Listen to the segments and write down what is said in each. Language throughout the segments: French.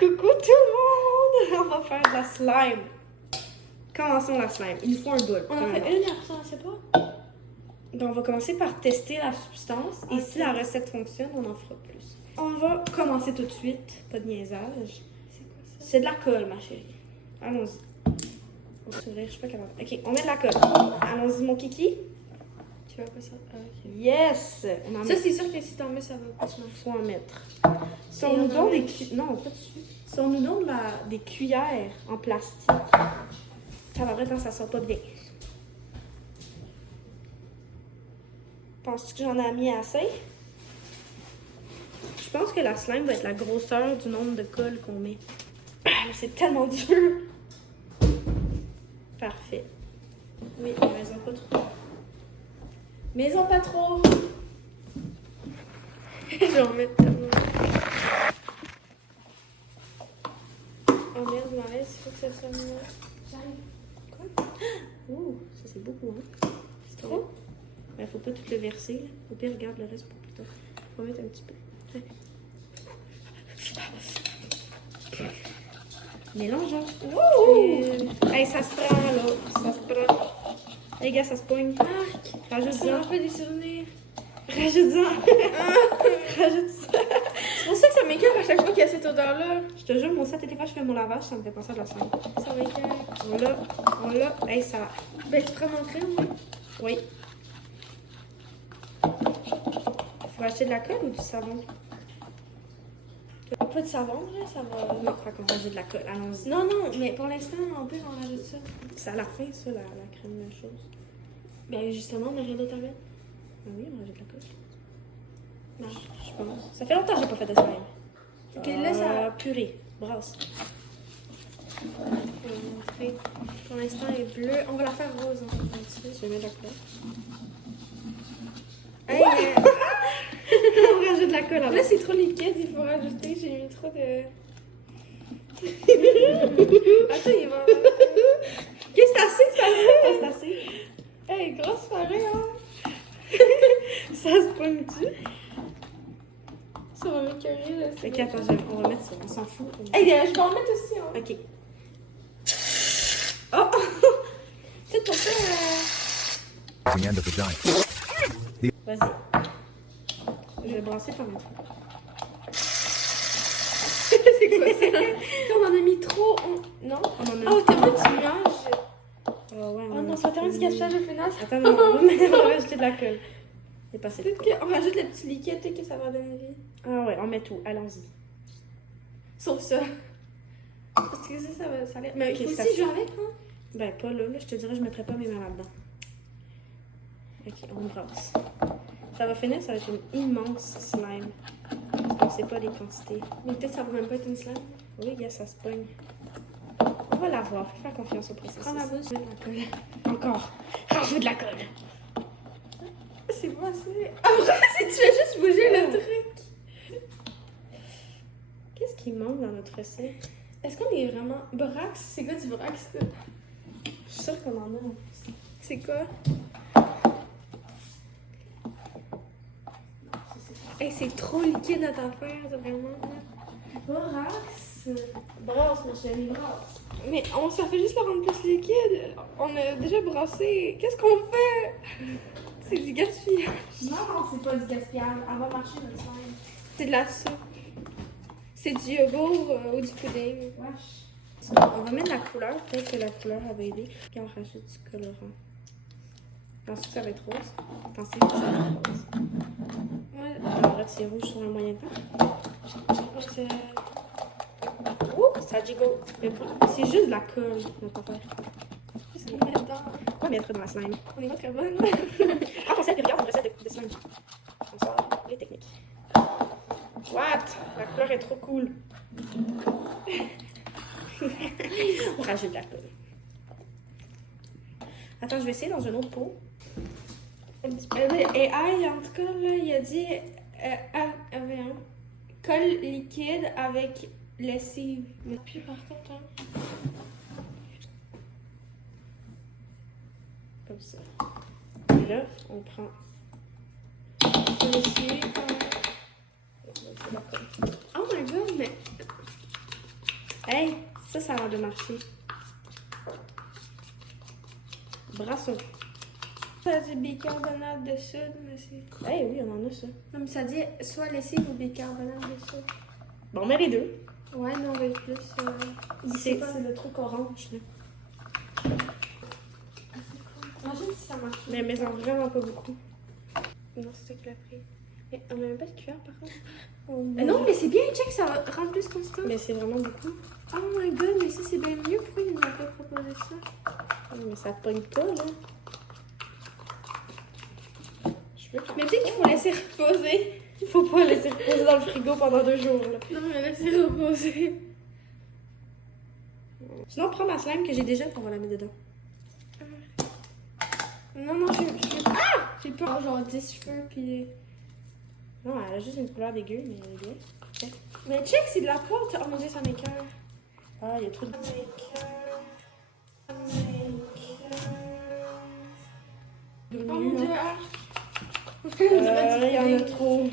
Coucou tout le monde! On va faire de la slime. Commençons la slime. Il nous faut un bol. On en fait une, après ça, on sait pas. Donc, on va commencer par tester la substance. Et si la recette fonctionne, on en fera plus. On va commencer tout de suite. Pas de niaisage. C'est quoi ça? C'est de la colle, ma chérie. Allons-y. On va s'ouvrir, je suis pas capable. Ok, on met de la colle. Allons-y, mon kiki. Tu vois pas ça? Ah, ok. Yes! On en Ça, met. c'est sûr que si t'en mets, ça va pas se marcher. Faut en mettre. Si Et on nous on en donne des met. Non, pas dessus. Si on nous donne des cuillères en plastique, ça va vrai quand ça sort pas bien. Penses-tu que j'en ai mis assez? Je pense que la slime va être la grosseur du nombre de colle qu'on met. C'est tellement dur! Parfait. Oui, mais pas trop. Maison pas trop! Je vais en mettre tellement. Oh merde, Marie, il faut que ça soit mieux. J'arrive. Quoi? Ouh, ça c'est beaucoup, hein? C'est trop? Ben, faut pas tout le verser. Là. Au pire, regarde le reste pour plus tard. On va mettre un petit peu. Mélangeons. Wouh! Hey, ça se prend, là. Ça se prend. Les gars, ça se pogne. Marc! Ça Rajoute-en. m'a fait des souvenirs. Rajoute-en. Rajoute ça. C'est pour ça que ça m'écoeure à chaque fois qu'il y a cette odeur-là. Je te jure, moi, ça, toutes les fois que je fais mon lavage, ça me fait penser à de la slime. Ça m'écoeure. On l'a. Hey, ça. Ben, tu prends mon crème, oui. Oui. Faut acheter de la colle ou du savon? Pas de savon, là, ça va. Non, fait qu'on rajoute de la colle. Allons-y. Non, non, mais pour l'instant, on peut en rajouter ça. C'est à la fin, ça, la crème de chose. Ben, justement, on n'a rien d'autre à mettre. Ah oui, on rajoute de la colle. Non. Je pense. Ça fait longtemps que j'ai pas fait de slime. Ok, là, ça. Purée. Brasse. On va montrer. Pour l'instant, elle est bleue. On va la faire rose, en fait. Je vais mettre de la colle. Hey, On rajoute de la colle là, avant. c'est trop liquide, il faut rajouter. J'ai mis trop de. Attends, il va. Qu'est-ce que c'est assez? C'est assez? Hey, grosse soirée, hein. Ça se pogne-tu? Ça va m'écœurer, là. Ok, attends, on va mettre ça. On s'en fout. Hey, je vais en mettre aussi, hein. Ok. Oh! C'est pour ça. The end of the giant. Vas-y. Je vais brasser par contre. C'est quoi ça? On en a mis trop. Non? On en a Oh, t'as mis du mélange. Oh, ouais, Oh non, ça va tellement du gaspillage de finance. Attends, non, on va rajouter de la colle. C'est pas assez de Peut-être colle. qu'on rajoute le petit liquide et que ça va donner vie. Ah ouais, on met tout. Allons-y. Sauf ça. Parce que ça va. Ça a l'air. Mais Ok, il faut ça aussi fait- jouer avec, hein? Ben, pas là. Je te dirais, je mettrais pas mes mains là-dedans. Ok, on brasse. Ça va finir, ça va être une immense slime. Parce qu'on sait pas les quantités. Mais peut-être ça va même pas être une slime. Oui, gars, ça se pogne. On va la voir. Faut faire confiance au processus. Prends la bouche. Encore. Rajoute de la colle. C'est pas assez. Ah, vrai, si tu fais juste bouger le truc. Qu'est-ce qui manque dans notre recette? Est-ce qu'on est vraiment. Borax? C'est quoi du borax? Ça? Je suis sûre qu'on en a. C'est quoi? Hey, c'est trop liquide notre affaire, c'est vraiment. Borax. Brasse, ma chérie, brasse. Mais ça fait juste la rendre plus liquide. On a déjà brassé. Qu'est-ce qu'on fait? C'est du gaspillage. Non, c'est pas du gaspillage. Elle va marcher notre slime. C'est de la soupe. C'est du yogourt ou du pudding. Wesh. On va mettre de la couleur. Peut-être que la couleur va aider. Puis on rajoute du colorant. Penses-tu que ça va être rose? Pensez que ça va être rose. Ouais. On va retirer rouge sur un moyen temps. C'est- Ouh, ça jiggle. C'est juste de la colle, notre affaire. Qu'est-ce qu'on met dedans? Quoi mettre dans la slime? On est pas très bonne. Ah, on sait que regarde une recette de slime. On sort les techniques. What? La couleur est trop cool. On rajoute de la colle. Attends, je vais essayer dans une autre pot. Et aïe, en tout cas, là, il a dit voyons, colle liquide avec lessive. Mais plus par contre, hein. Comme ça. Et là, on prend. Faut l'essuyer quand même. Oh my god, mais Hey, ça a l'air de marcher. Brasson. Ça dit bicarbonate de soude, mais c'est... Hey, oui, on en a ça. Non, mais ça dit soit lessive ou bicarbonate de soude. Bon, on met les deux. Ouais, non, mais plus... C'est le truc orange, là. Imagine si ça marche. Mais en vraiment pas beaucoup. Non, c'est ça qu'il a pris. Mais on a même pas de cuillère, par contre. Oh, Non, mais c'est bien, check, ça rend plus constant. Mais c'est vraiment beaucoup. Oh my god, mais ça, c'est bien mieux. Pourquoi il nous a pas proposé ça? Mais ça pogne pas, là. Je veux Mais peut-être qu'il faut laisser reposer. Il faut pas laisser reposer dans le frigo pendant 2 jours, là. Non, mais laisser reposer. Sinon, prends ma slime que j'ai déjà pour la mettre dedans. Non, j'ai... Ah! J'ai peur, genre 10 cheveux, puis... Non, elle a juste une couleur dégueu, mais elle est bien. Check. Mais check, c'est de la pâte. Oh mon dieu, ça m'écoeure. Ah, il y a trop de... Oh mon dieu, ah! Il y en a trop.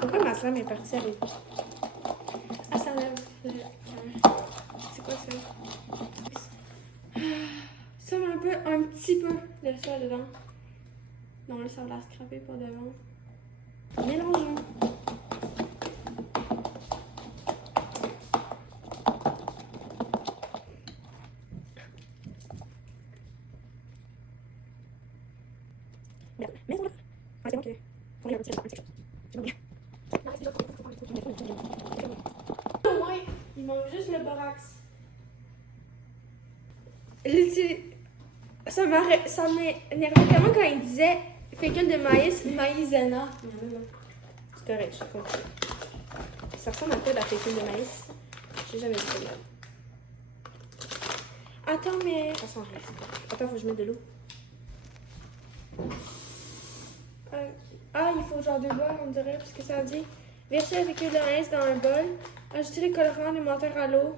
Pourquoi ma slime est partie avec... Ah, ça lève. C'est quoi ça? Ça met un petit peu de ça dedans. Non, là, ça va la scraper pour devant. Mélangeons. Bien. Mais voilà. Ah, c'est bon que... On est un petit peu. C'est bon bien. Ouais, il manque juste le borax. Ça m'énervait tellement quand il disait fécule de maïs, maïzena. C'est correct, je comprends. Ça ressemble un peu à la fécule de maïs. J'ai jamais vu ça. Attends, mais. Ça sent rien. Attends, faut que je mette de l'eau. Ah, il faut genre 2 bols, on dirait, parce que ça dit verser la fécule de maïs dans un bol, ajouter les colorants alimentaires à l'eau.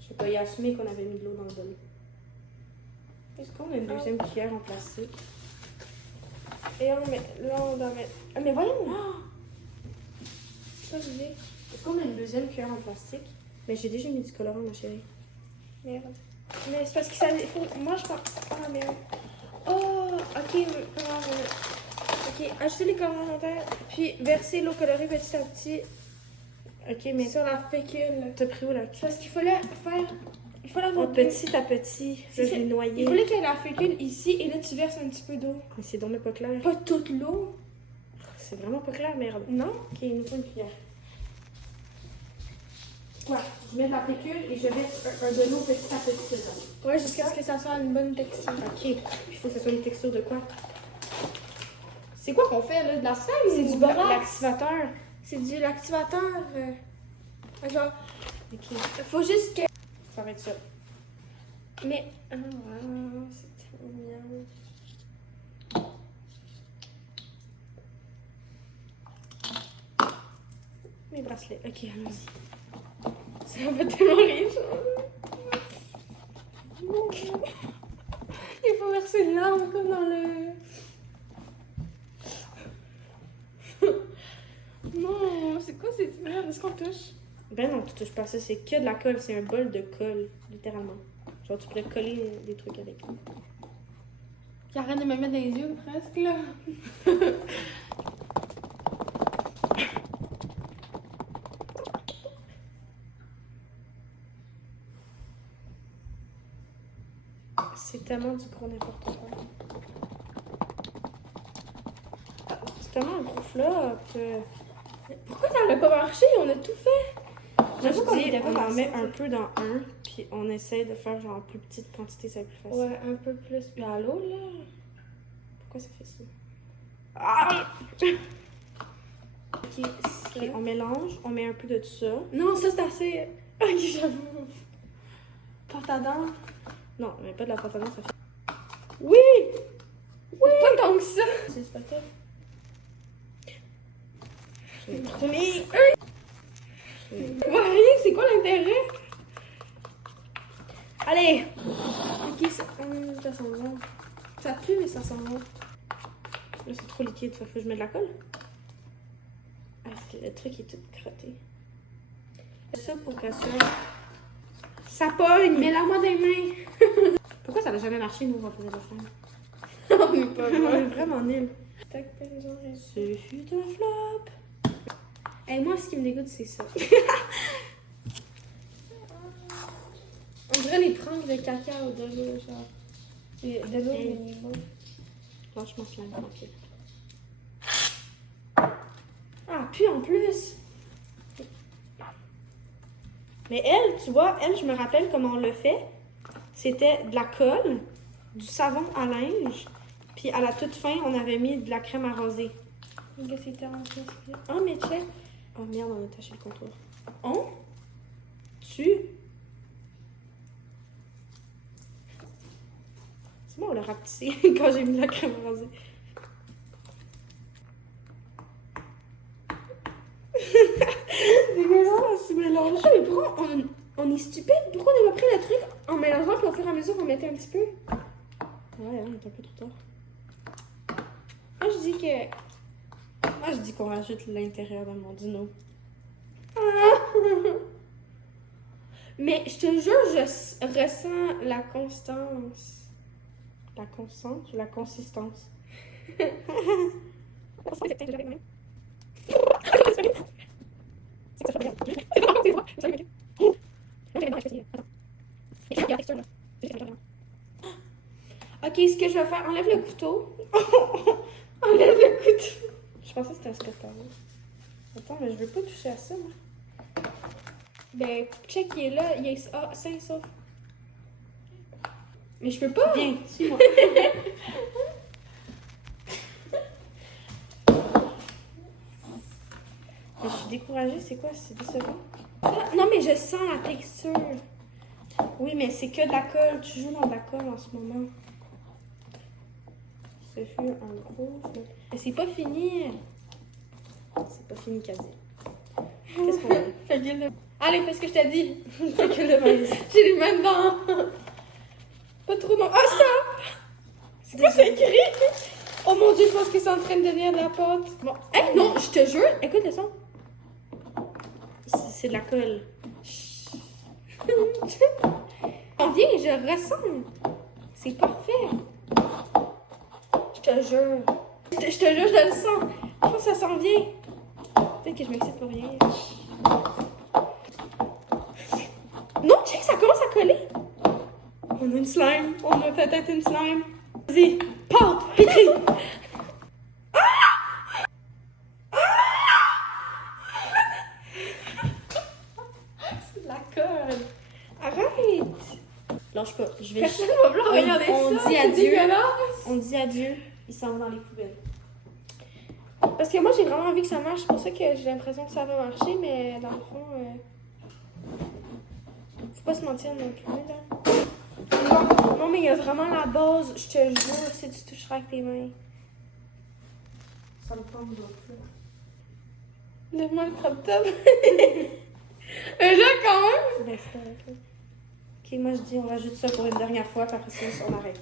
Je sais pas, il a assumé qu'on avait mis de l'eau dans le bol. Est-ce qu'on a une deuxième cuillère en plastique? Et là, on doit mettre. Ah, mais voyons! C'est pas l'idée. Est-ce qu'on a une deuxième cuillère en plastique? Mais j'ai déjà mis du colorant, ma chérie. Merde. Mais c'est parce que ça. Moi, je pense. Ah, merde. Oh, ok. Comment ok, ajouter les colorants alimentaires, puis verser l'eau colorée petit à petit Ok, mais sur la fécule. t'as pris où la Parce qu'il fallait faire. Il faut la Oh, mettre. petit à petit. C'est Là, je ça. l'ai noyé. Il fallait qu'il y ait la fécule ici et là tu verses un petit peu d'eau. Mais c'est donc pas clair. Pas toute l'eau. C'est vraiment pas clair, merde. Non? Ok, il nous faut une cuillère. Quoi? Je mets de la fécule et je verse de l'eau petit à petit dedans. Ouais, jusqu'à ce que ça soit une bonne texture. Ok. Il faut que ce soit une texture de quoi? C'est quoi qu'on fait là? De la slime? C'est ou du de l'activateur. C'est du l'activateur. Genre, Ok. faut juste que. Ça va être ça. Mais. Ah, c'est trop mignon. Mes bracelets. Ok, allons-y. Ça va tellement rien changer. Il faut verser l'arme comme dans le. Non, c'est quoi cette merde? Est-ce qu'on touche? Ben non, tu touches pas ça. C'est que de la colle. C'est un bol de colle, littéralement. Genre, tu pourrais coller des trucs avec. Arrête de me mettre dans les yeux presque là. C'est tellement du gros n'importe quoi. C'est tellement un gros flop. Pourquoi ça n'a pas marché? On a tout fait. J'avoue qu'on était pas on en parti, met ça. un peu dans un, puis on essaie de faire genre en plus petite quantité, c'est plus facile. Ouais, un peu plus. Mais à l'eau là. Pourquoi ça fait ça? Ah! Ok, Ok, on mélange, on met un peu de ça. Non, ça c'est assez. Ok, j'avoue. Porte à dents. Non, mais pas de la pâte à dents, ça fait. Oui! Oui! Pas tant que ça! C'est pas top. Mais. Rien, c'est quoi l'intérêt? Allez! Ok, ça sent bon. Ça pue, mais ça sent bon. Là, c'est trop liquide, faut que je mette de la colle. Est-ce que le truc est tout crotté? Ça pour que ça pogne! Mets-la moi des mains. Pourquoi ça n'a jamais marché, nous, on faisait des slime? On est pas On est bon. vraiment nuls. Tac, tac, les oreilles. Ce fut un flop. Hey, moi, ce qui me dégoûte, c'est ça. On dirait les pranks de caca ou de l'eau, genre. C'est de l'eau, Hey. mais bon. Franchement, slime, tranquille. Ah, puis en plus. Mais elle, tu vois, elle, je me rappelle comment on le fait. C'était de la colle, du savon à linge, puis à la toute fin, on avait mis de la crème à raser. Regarde, c'est tellement triste. Oh, mais check. Oh merde, on a taché le contour. On? Tu? C'est moi, on l'a rapetissé quand j'ai mis de la crème à raser. Ça se mélange. Ah, mais pourquoi on est stupide? Pourquoi on n'a pas pris le truc en mélangeant, puis au fur et à mesure, on mettait un petit peu? Ouais, on est un peu trop tard. Moi, je dis que. Moi, je dis qu'on rajoute l'intérieur de mon dino. Mais je te jure, je ressens la constance. La constance ou la consistance? Ok, ce que je vais faire, enlève le couteau. Enlève le couteau. Je pensais que c'était un scotch. Attends, mais je veux pas toucher à ça, moi. Ben, check, il est là, il est sain et sauf. Mais je peux pas. Viens, suis-moi. Mais je suis découragée, c'est quoi? C'est décevant. Non, mais je sens la texture. Oui, mais c'est que de la colle. Tu joues dans de la colle en ce moment. Ce fut un gros... Mais c'est pas fini. C'est pas fini, Caddy. Qu'est-ce qu'on fait? Fais gueule de... Allez, fais ce que je t'ai dit. C'est que le maïs. J'ai les mains dedans. Pas trop non. Ah, ça! C'est quoi ça écrit? Oh mon dieu, je pense que c'est en train de devenir de la pâte. Bon. Hey, non, je te jure. Écoute le son. C'est de la colle. On vient, je ressens. C'est parfait. Je te jure. Je te jure, je le sens. Je pense que ça s'en vient. Peut-être que je m'excite pour rien. Non, check, ça commence à coller. On a une slime. On a peut-être une slime. Vas-y, pâte, pétris. C'est de la colle. Arrête. Lâche pas. Je vais... Personne va vouloir regarder on ça. dit c'est adieu. dégueulasse. On dit adieu. Il s'en va dans les poubelles. Parce que moi, j'ai vraiment envie que ça marche. C'est pour ça que j'ai l'impression que ça va marcher. Mais dans le fond, faut pas se mentir non plus, là. Non, mais il y a vraiment la base. Je te jure, si tu toucheras avec tes mains. Ça me tombe de l'autre. Lève-moi le crop top. Mais là, quand même. Ben, c'est correct, là. Ok, moi je dis on rajoute ça pour une dernière fois, puis après ça, on arrête.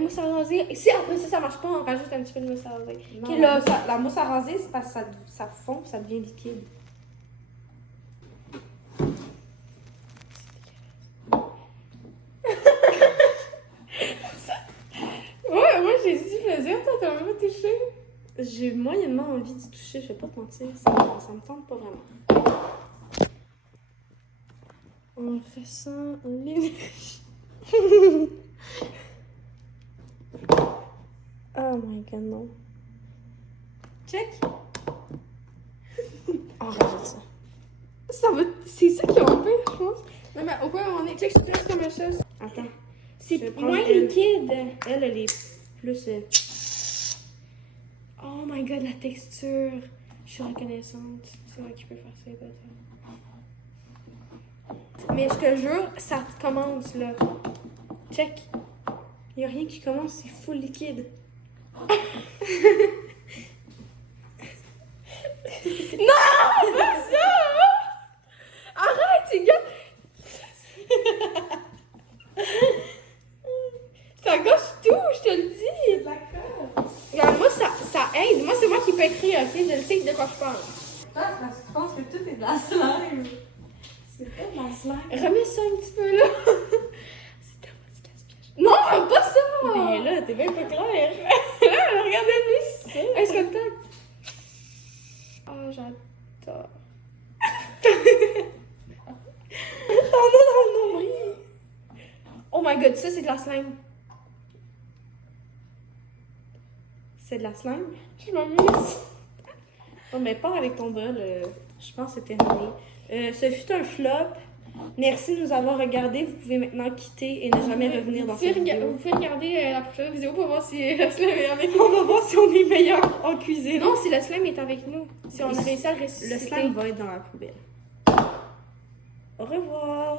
Mousse à raser. Si après ça marche pas, on rajoute un petit peu de mousse à raser. Non, Ok, là, la mousse à raser, c'est parce que ça fond, ça devient liquide. Ouais, moi j'ai dit plaisir, toi t'as même pas touché. J'ai moyennement envie d'y toucher, je vais pas te mentir, ça me tente pas vraiment. On ressent l'énergie. Oh my god, non. Check. On rajoute ça. Ça va. C'est ça qui est un peu, je pense. Non, mais au point où on est. Check, je te laisse comme une chose. Attends, Je C'est vais prendre moins elle. liquide. elle est plus... Oh my god, la texture. Je suis reconnaissante. C'est moi qui peux faire ça, les bâtards. Mais je te jure, ça commence là. Check. Il a rien qui commence, c'est full liquide. Non! Pas ça! Arrête, les gars! Ça gâche tout, je te le dis! D'accord. Regarde, moi, ça aide. Moi, c'est moi qui peux écrire compris, ok? Je sais de quoi je parle. Ah, parce que je pense que tout est de la slime. C'est pas de la slime. Remets ça un petit peu là. C'est tellement du gaspillage. Non, pas ça! Mais là, t'es bien pas clair. Regardez plus! Un contact. Oh, j'adore. T'en as dans le nombril. Oh my god, ça c'est de la slime. C'est de la slime? Je m'amuse. Oh, mais pas avec ton bol. Je pense que c'est terminé. Ce fut un flop. Merci de nous avoir regardés. Vous pouvez maintenant quitter et ne jamais revenir dans cette vidéo. Vous pouvez regarder la prochaine vidéo pour voir si la slime est avec nous. On va voir si on est meilleur en cuisine. Non, si la slime est avec nous. Si on a réussi à le Le ressusciter. slime va être dans la poubelle. Au revoir.